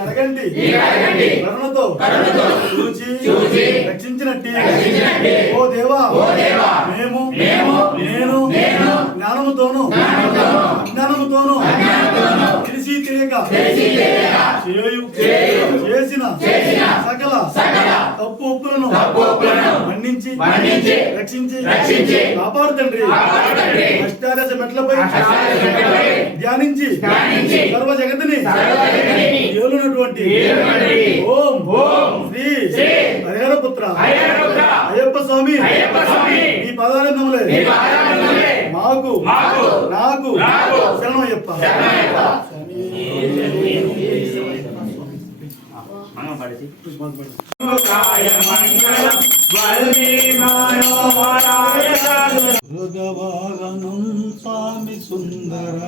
కడగండి కరుణతో చూచి రక్షించినట్టి. ఓ దేవా మేము నేను జ్ఞానముతోను అజ్ఞానముతోను తెలిసి తెలియక చేసిన సకల తప్పు ఒప్పులను మన్నించి రక్షించి కాపాడు తండ్రి అష్టాదశ మెట్లపై ధ్యానించి సర్వ జగత్తుని ఏలునటువంటి ఓం. శ్రీ హరిహర పుత్ర అయ్యప్ప స్వామి. ఈ పదాలందములే మాకు. నాకు. శరణం అయ్యప్ప స్వామి సుందర